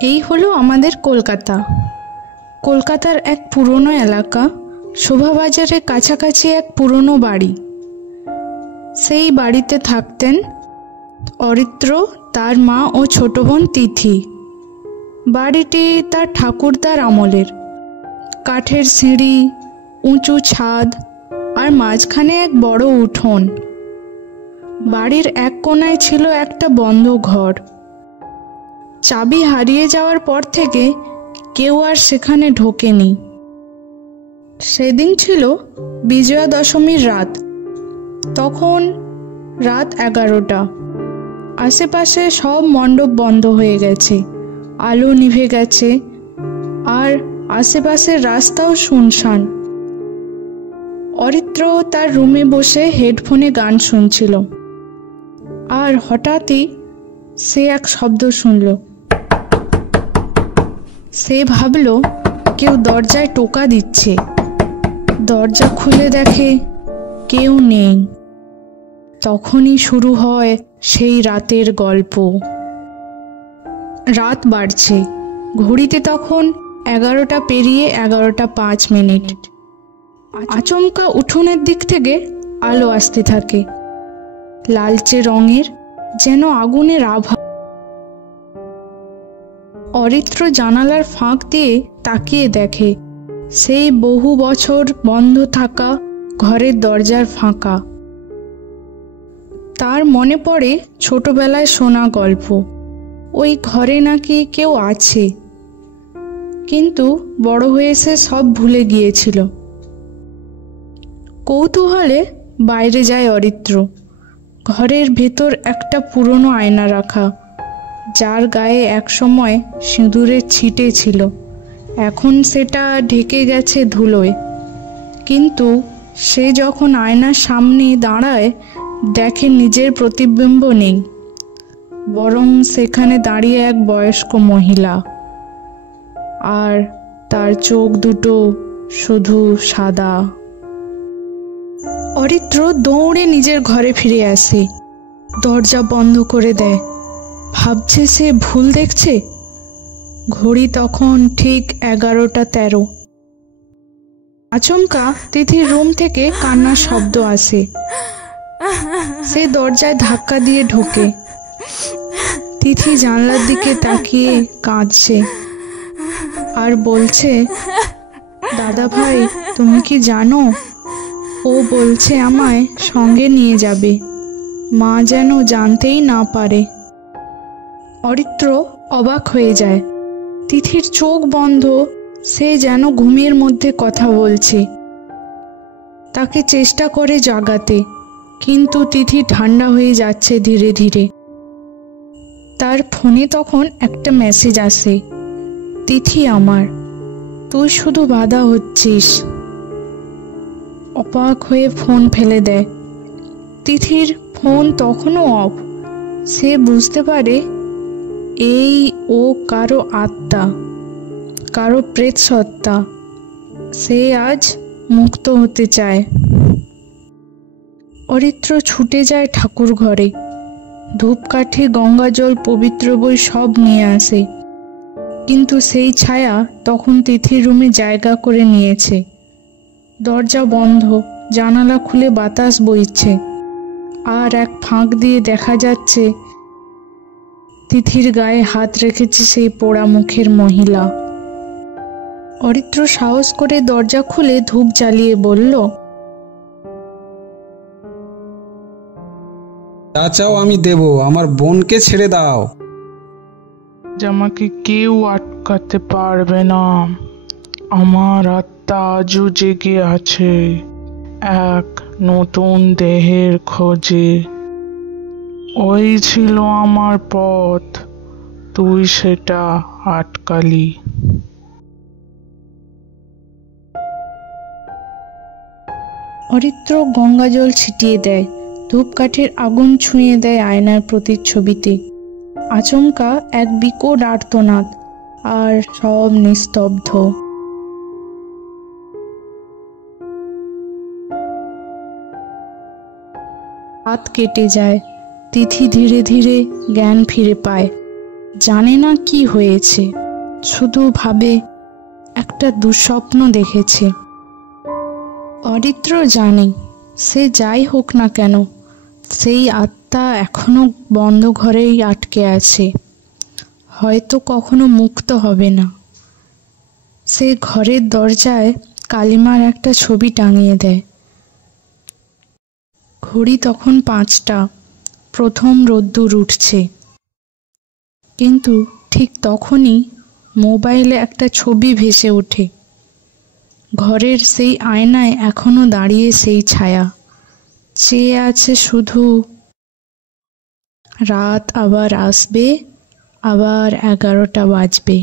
এই হলো আমাদের কলকাতা। কলকাতার এক পুরনো এলাকা, শোভাবাজারের কাছাকাছি এক পুরনো বাড়ি। সেই বাড়িতে থাকতেন অরিত্র, তার মা ও ছোট বোন তিথি। বাড়িটি তার ঠাকুরদার আমলের। কাঠের সিঁড়ি, উঁচু ছাদ আর মাঝখানে এক বড় উঠোন। বাড়ির এক কোণায় ছিল একটা বন্ধ ঘর। চাবি হারিয়ে যাওয়ার পর থেকে কেউ আর সেখানে ঢোকেনি। সেদিন ছিল বিজয়া দশমীর রাত। তখন রাত 11টা। আশেপাশে সব মণ্ডপ বন্ধ হয়ে গেছে, আলো নিভে গেছে, আর আশেপাশের রাস্তাও শুনশান। অরিত্র তার রুমে বসে হেডফোনে গান শুনছিল, আর হঠাৎই সে এক শব্দ শুনল। সে ভাবল কেউ দরজায় টোকা দিচ্ছে। দরজা খুলে দেখে কেউ নেই। তখনই শুরু হয় সেই রাতের গল্প। রাত বাড়ছে, ঘড়িতে তখন 11টা পেরিয়ে 11টা 5 মিনিট। আচমকা উঠোনের দিক থেকে আলো আসতে থাকে, লালচে রঙের, যেন আগুনের আভা। অরিত্র জানালার ফাঁক দিয়ে তাকিয়ে দেখে সেই বহু বছর বন্ধ থাকা ঘরের দরজার ফাঁকা। তার মনে পড়ে ছোটবেলায় শোনা গল্প। ওই ঘরে নাকি কেউ আছে, কিন্তু বড় হয়ে সে সব ভুলে গিয়েছিল। কৌতূহলে বাইরে যায় অরিত্র। ঘরের ভেতর একটা পুরনো আয়না রাখা, যার গায়ে একসময় সিঁদুরের ছিটে ছিল। এখন সেটা ঢেকে গেছে ধুলোয়। কিন্তু সে যখন আয়নার সামনে দাঁড়ায়, দেখে নিজের প্রতিবিম্ব নেই, বরং সেখানে দাঁড়িয়ে এক বয়স্ক মহিলা। আর তার চোখ দুটো শুধু সাদা। অরিত্র দৌড়ে নিজের ঘরে ফিরে আসে, দরজা বন্ধ করে দেয়। ভাবছে সে ভুল দেখছে। ঘড়ি তখন ঠিক 11টা 13। আচমকা তিথির রুম থেকে কান্নার শব্দ আসে। সে দরজায় ধাক্কা দিয়ে ঢোকে। তিথি জানলার দিকে তাকিয়ে কাঁদছে আর বলছে, দাদা ভাই, তুমি কি জানো, ও বলছে আমায় সঙ্গে নিয়ে যাবে, মা যেন জানতেই না পারে। অরিত্র অবাক হয়ে যায়। তিথির চোখ বন্ধ, সে যেন ঘুমের মধ্যে কথা বলছে। তাকে চেষ্টা করে জাগাতে, কিন্তু তিথি ঠান্ডা হয়ে যাচ্ছে ধীরে ধীরে। তার ফোনে তখন একটা মেসেজ আসে, তিথি আমার, তুই শুধু বাধা হচ্ছিস। অবাক হয়ে ফোন ফেলে দেয়। তিথির ফোন তখনও অফ। সে বুঝতে পারে এই ও কারো আত্মা, কারো প্রেত সত্তা। সে আজ মুক্ত হতে চায়। অরিত্র ছুটে যায় ঠাকুর ঘরে। ধূপকাঠি, গঙ্গাজল, পবিত্র বই সব নিয়ে আসে। কিন্তু সেই ছায়া তখন তিথির রুমে জায়গা করে নিয়েছে। দরজা বন্ধ, জানালা খুলে বাতাস বইছে, আর এক ফাঁক দিয়ে দেখা যাচ্ছে তিথির গায়ে হাত রেখেছে সেই পোড়া মুখের মহিলা। অরিত্র সাহস করে দরজা খুলে ধূপ জ্বালিয়ে বলল, যা চাও আমি দেব, আমার বোনকে ছেড়ে দাও। আমাকে কেউ আটকাতে পারবে না। আমার আত্মা আজও জেগে আছে, এক নতুন দেহের খোঁজে। ওই ছিল আমার পথ, তুই সেটা আটকালি। অরিত্র গঙ্গাজল ছিটিয়ে দেয়, ধূপকাঠির আগুন ছুঁয়ে দেয় আয়নার প্রতিচ্ছবিতে। আচমকা এক বিকট আর্তনাদ, আর সব নিস্তব্ধ। রাত কেটে যায়। তিথি ধীরে ধীরে জ্ঞান ফিরে পায়। জানে না কি হয়েছে, শুধু ভাবে একটা দুঃস্বপ্ন দেখেছে। অরিত্র জানে সে যাই হোক না কেন সেই আত্মা এখনো বন্ধ ঘরেই আটকে আছে, হয়তো কখনো মুক্ত হবে না। সে ঘরের দরজায় কালিমার একটা ছবি টাঙিয়ে দেয়। ঘড়ি তখন 5টা, প্রথম রোদ্দুর উঠছে। কিন্তু ঠিক তখনই মোবাইলে একটা ছবি ভেসে ওঠে। ঘরের সেই আয়নায় এখনো দাঁড়িয়ে সেই ছায়া, চেয়ে আছে শুধু। রাত আবার আসবে, আবার 11টা বাজবে।